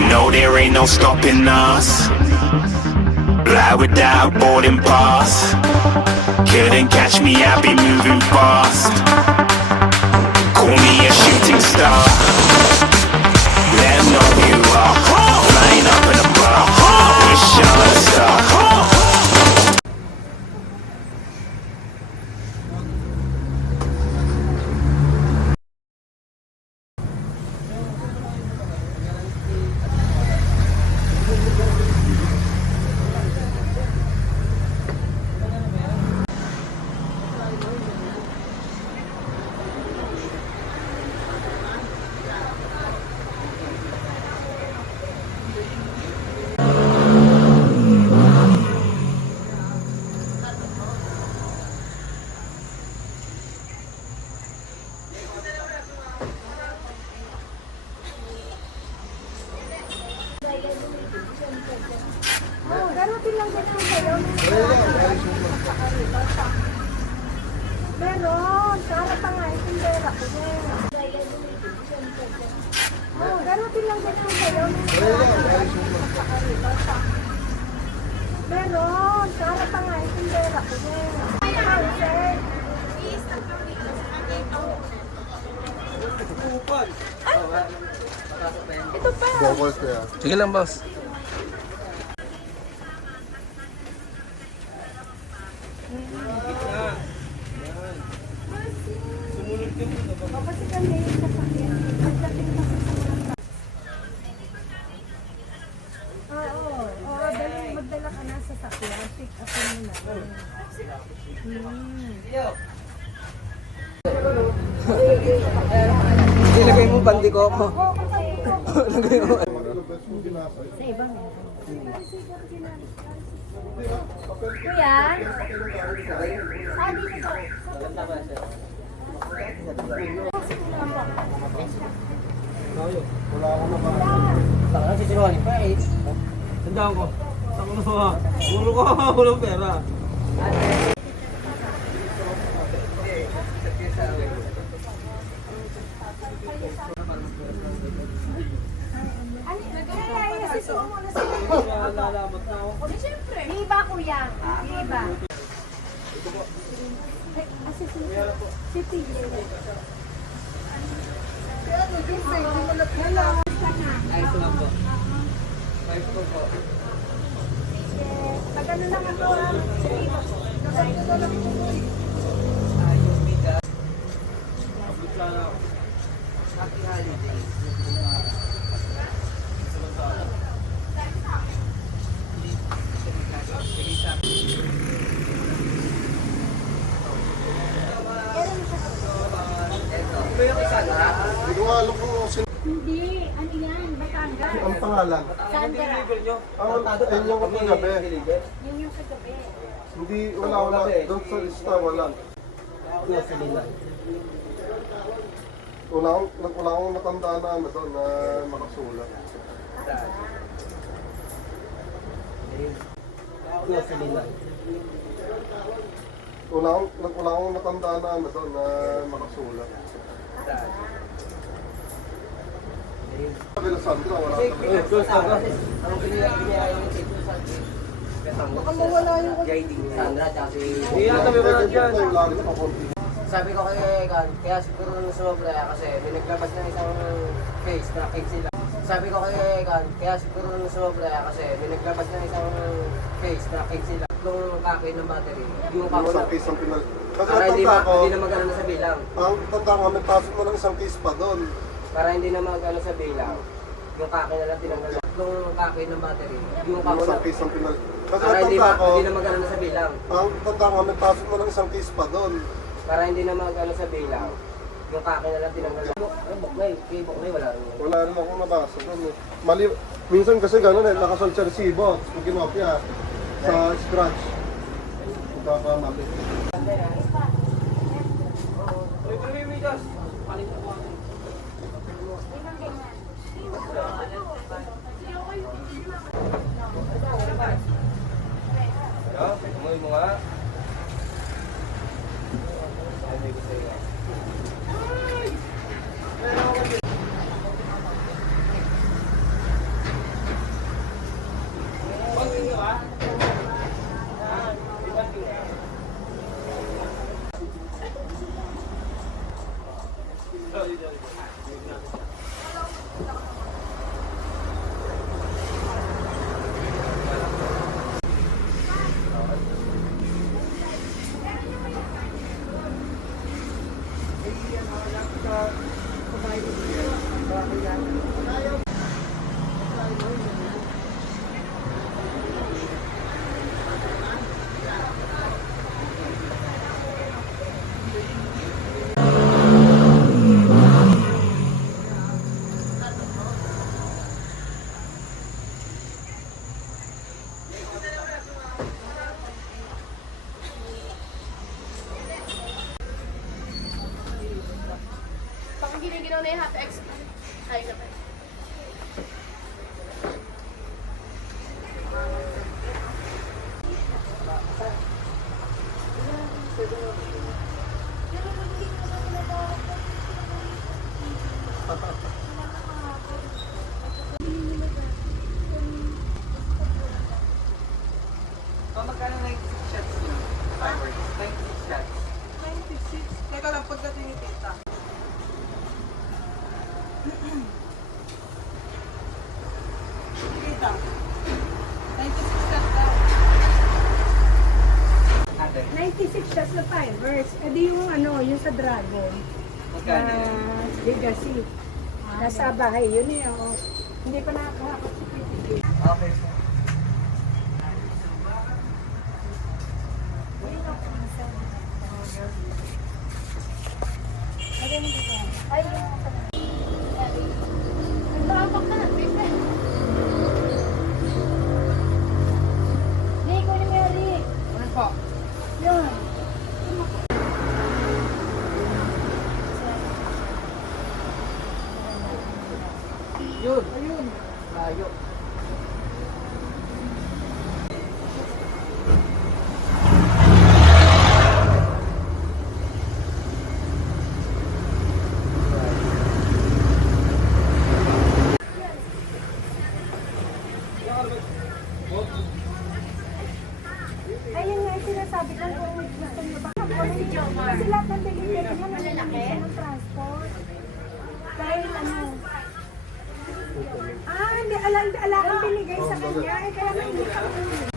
No, there ain't no stopping us. Fly without boarding pass. Couldn't catch me, I be moving fast. Call me a shooting star. Let 'em know who you are. Flying up in a bar. Wish on a star. Darating lang din ang sayo. Meron. Sarap pa nga. Itindera ko din. Darating lang din ang sayo. Meron. Sarap pa nga. Itindera ko din. Ito pa. Sige lang, boss. Kasi kami sasakyan. Pagdating kasi sa mga magdala ka na sa sakyan. Pick up mo na. Ilagay mo bandi ko ako. Lagay mo. Sa ibang Kuya? Tangan si Sinwani pa eh. Tandaan ko. Tangan mo. Puro ko. Walang pera. Iba kuya. Iba. Si Tigre. Ito lang po. Ito po. Magano lang ako. Happy holidays. Hindi ko nga alam kung sino Hindi. Ano yan? Batangas. ang pangalan. Sandra. Ang yung kagabi. Yun yung kagabi. Hindi, wala. Doon sa lista, wala. Wala akong natandaan na ano doon na makasulat. Wala akong natandaan na ano doon na makasulat. Kabila Sandra, wala talaga. Baka mawala yung Sandra, tsaka si... Sabi ko kaya siguro nung sumobra kasi may naglabas ng isang case na cake sila. Sabi ko kaya siguro nung sumobra kasi may naglabas ng isang case na cake sila. Yung kaki ng battery, yung kako Isang case ang pinal... Kasi para hindi natanda ko, na magano na sa bilang. ang tanda ko, may pasok mo ng isang case pa doon. Para hindi na magano sa bilang. Yung kaki na lang tinanggal. Yung kaki ng battery, yung kako Isang na case ang pinal... Kasi para hindi natanda ko, na magano na sa bilang. ang tanda ko, may pasok mo ng isang case pa doon. Para hindi na magano sa bilang. Yung kaki na lang tinanggal. Buklay, wala rin. Wala rin akong nabasa doon. Mali, minsan kasi gano'n eh, nakasold sa resibo. Pag kinopya, sa scratch. Magkakamali. Umuwi mo nga. na yung Happy Express. Ay, naman. Magkano 96 shots na? 96 shots. 96. Teka lang, pagdating ni tita. Tita. 96 shots daw. Ate, 96 shots na fireworks. E di yung ano, yung sa Dragon. magkano yan? Legacy. Nasa bahay yun eh. Oh. Hindi pa nakakahakot si Piti. Okay po. Ay, nagbabak ka na, Piti. Hindi ko ni Mary. Ano po? Yun. Yun. Ayun. Layo. Ayun nga yung sinasabi ko kung gusto nyo ba. Kasi lahat ng delivery mo malalaki ng transport. Dahil ano. Hindi ala kang binigay sa kanya. Eh, kaya hindi ka